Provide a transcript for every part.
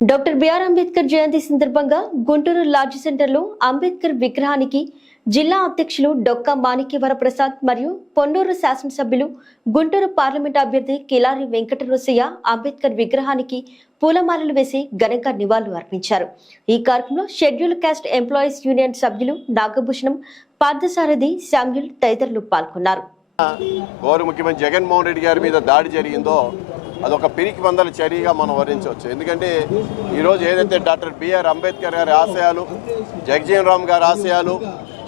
Doctor BR Ambedkar జయంతి సందర్భంగా Guntur LADS సెంటర్లో అంబేద్కర్ విగ్రహానికి జిల్లా అధ్యక్షులు డొక్క మాణిక్యవర ప్రసాద్ మరియు పొన్నూరు శాసనసభ్యులు గుంటూరు పార్లమెంట్ అభ్యర్థి కిలారి వెంకటరోసయ్య అంబేద్కర్ విగ్రహానికి పూలమాలలు వేసి ఘనంగా నివాళులు అర్పించారు. ఈ కార్యక్రమంలో షెడ్యూల్ కాస్ట్ ఎంప్లాయీస్ యూనియన్ సభ్యులు నాగభూషణం పార్థసారథి శామ్యుల్ తదితరులు పాల్గొన్నారు. గౌరవ ముఖ్యమంత్రి జగన్మోహన్ రెడ్డి గారి మీద దాడి జరిగిందో అదొక పిరికి వందల చర్యగా మనం వర్ణించవచ్చు. ఎందుకంటే ఈరోజు ఏదైతే డాక్టర్ బిఆర్ అంబేద్కర్ గారి ఆశయాలు జగజీవన్ రామ్ గారి ఆశయాలు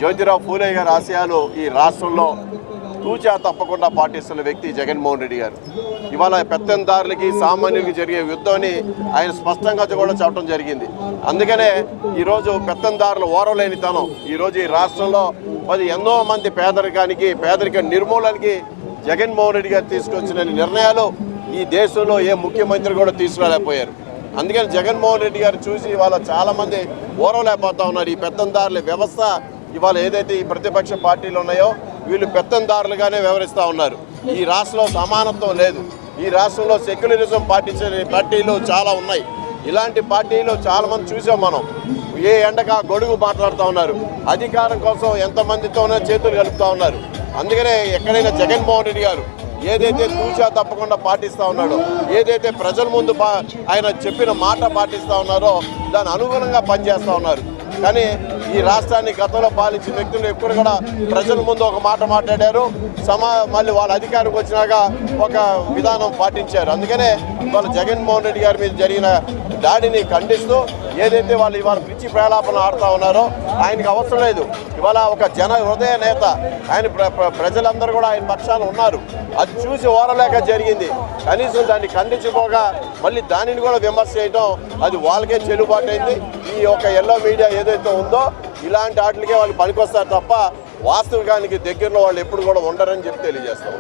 జ్యోతిరావు ఫూలే గారి ఆశయాలు ఈ రాష్ట్రంలో తూచా తప్పకుండా పాటిస్తున్న వ్యక్తి జగన్మోహన్ రెడ్డి గారు. ఇవాళ పెత్తందారులకి సామాన్యులకి జరిగే యుద్ధాన్ని ఆయన స్పష్టంగా కూడా చెప్పడం జరిగింది. అందుకనే ఈరోజు పెత్తందారుల ఓరలేనితనం ఈరోజు ఈ రాష్ట్రంలో మరి ఎన్నో మంది పేదరికానికి పేదరిక నిర్మూలనకి జగన్మోహన్ రెడ్డి గారు తీసుకొచ్చిన నిర్ణయాలు ఈ దేశంలో ఏ ముఖ్యమంత్రి కూడా తీసుకురాలేకపోయారు అందుకని జగన్మోహన్ రెడ్డి గారు చూసి ఇవాళ చాలామంది ఓరవలేకపోతా ఉన్నారు. ఈ పెత్తందారుల వ్యవస్థ ఇవాళ ఏదైతే ఈ ప్రతిపక్ష పార్టీలు ఉన్నాయో వీళ్ళు పెత్తందారులుగానే వ్యవహరిస్తూ ఉన్నారు. ఈ రాష్ట్రంలో సమానత్వం లేదు. ఈ రాష్ట్రంలో సెక్యులరిజం పాటించే పార్టీలు చాలా ఉన్నాయి. ఇలాంటి పార్టీలు చాలామంది చూసాం మనం. ఏ ఎండగా గొడుగు మాట్లాడుతూ ఉన్నారు. అధికారం కోసం ఎంతమందితోనో చేతులు కలుపుతూ ఉన్నారు. అందుకనే ఎక్కడైనా జగన్మోహన్ రెడ్డి గారు ఏదైతే తూచా తప్పకుండా పాటిస్తూ ఉన్నాడో ఏదైతే ప్రజల ముందు పా- ఆయన చెప్పిన మాట పాటిస్తూ ఉన్నారో దాని అనుగుణంగా పనిచేస్తూ ఉన్నారు. కానీ ఈ రాష్ట్రాన్ని గతంలో పాలించిన వ్యక్తులు ఎప్పుడు కూడా ప్రజల ముందు ఒక మాట మాట్లాడారు. సమా మళ్ళీ వాళ్ళ అధికారికి వచ్చినాక ఒక విధానం పాటించారు. అందుకనే వాళ్ళు జగన్మోహన్ రెడ్డి గారి మీద జరిగిన దాడిని ఖండిస్తూ ఏదైతే వాళ్ళు ఇవాళ పిచ్చి ప్రేలాపన ఆడుతూ ఉన్నారో ఆయనకి అవసరం లేదు. ఇవాళ ఒక జన హృదయ నేత ఆయన ప్ర- ప్ర- ప్రజలందరూ కూడా ఆయన పక్షాన ఉన్నారు. అది చూసి ఓరలేక జరిగింది. కనీసం దాన్ని ఖండించుకోగా మళ్ళీ దానిని కూడా విమర్శ చేయడం అది వాళ్ళకే చెల్లుబాటు అయింది ఈ యొక్క ఎల్లో మీడియా ఏదైతే ఉందో ఇలాంటి వాటికే వాళ్ళు పనికొస్తారు తప్ప వాస్తవికానికి దగ్గరలో వాళ్ళు ఎప్పుడు కూడా ఉండరని చెప్పి తెలియజేస్తాం.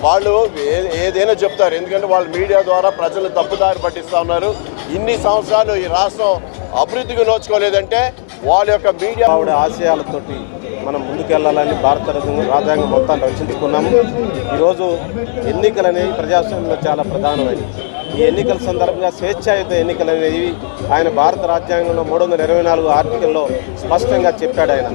వాళ్ళు ఏ- ఏదైనా చెప్తారు. ఎందుకంటే వాళ్ళు మీడియా ద్వారా ప్రజలు తప్పుదారి పట్టిస్తూ ఉన్నారు. ఇన్ని సంవత్సరాలు ఈ రాష్ట్రం అభివృద్ధికి నోచుకోలేదంటే వాళ్ళ యొక్క మీడియా ఆవిడ ఆశయాలతోటి మనం ముందుకెళ్ళాలని భారత రాజ్యాంగం మొత్తాన్ని రక్షించుకున్నాము ఈరోజు ఎన్నికలు అనేవి ప్రజాస్వామ్యంలో చాలా ప్రధానమైనవి. ఈ ఎన్నికల సందర్భంగా స్వేచ్ఛాయుత ఎన్నికలు అనేవి ఆయన భారత రాజ్యాంగంలో మూడు వందల ఇరవై నాలుగు ఆర్టికల్లో స్పష్టంగా చెప్పాడు ఆయన.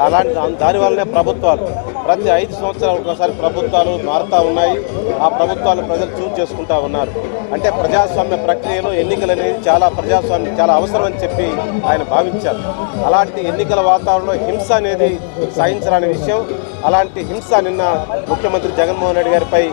అలాంటి దానివల్లనే ప్రభుత్వాలు. ప్రతి ఐదు సంవత్సరాలు ఒకసారి ప్రభుత్వాలు మారుతూ ఉన్నాయి. ఆ ప్రభుత్వాలు ప్రజలు చూజ్ చేసుకుంటా ఉన్నారు. అంటే ప్రజాస్వామ్య ప్రక్రియలో ఎన్నికలు అనేది చాలా ప్రజాస్వామ్యం చాలా అవసరం అని చెప్పి ఆయన భావించారు. అలాంటి ఎన్నికల వాతావరణంలో హింస అనేది సహించరాని విషయం. అలాంటి హింస నిన్న ముఖ్యమంత్రి జగన్మోహన్ రెడ్డి గారిపై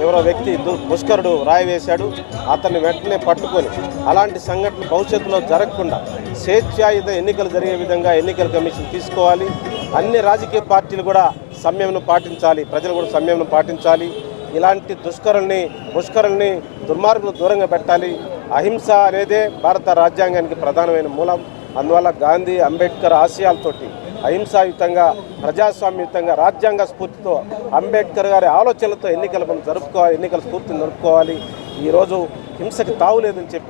ఎవరో వ్యక్తి దు- ముష్కరుడు రాయి వేశాడు. అతన్ని వెంటనే పట్టుకొని అలాంటి సంఘటనలు భవిష్యత్తులో జరగకుండా స్వేచ్ఛాయుత ఎన్నికలు జరిగే విధంగా ఎన్నికల కమిషన్ తీసుకోవాలి. అన్ని రాజకీయ పార్టీలు కూడా సంయమనం పాటించాలి. ప్రజలు కూడా సంయమనం పాటించాలి. ఇలాంటి దుష్కరుల్ని ముష్కరుల్ని దుర్మార్గులు దూరంగా పెట్టాలి. అహింస అనేదే భారత రాజ్యాంగానికి ప్రధానమైన మూలం. అందువల్ల గాంధీ అంబేద్కర్ ఆశయాలతోటి అహింసాయుతంగా ప్రజాస్వామ్యయుతంగా రాజ్యాంగ స్ఫూర్తితో అంబేద్కర్ గారి ఆలోచనలతో ఎన్నికలు మనం జరుపుకోవాలి ఎన్నికల స్ఫూర్తిని జరుపుకోవాలి. ఈరోజు హింసకు తావులేదని చెప్పి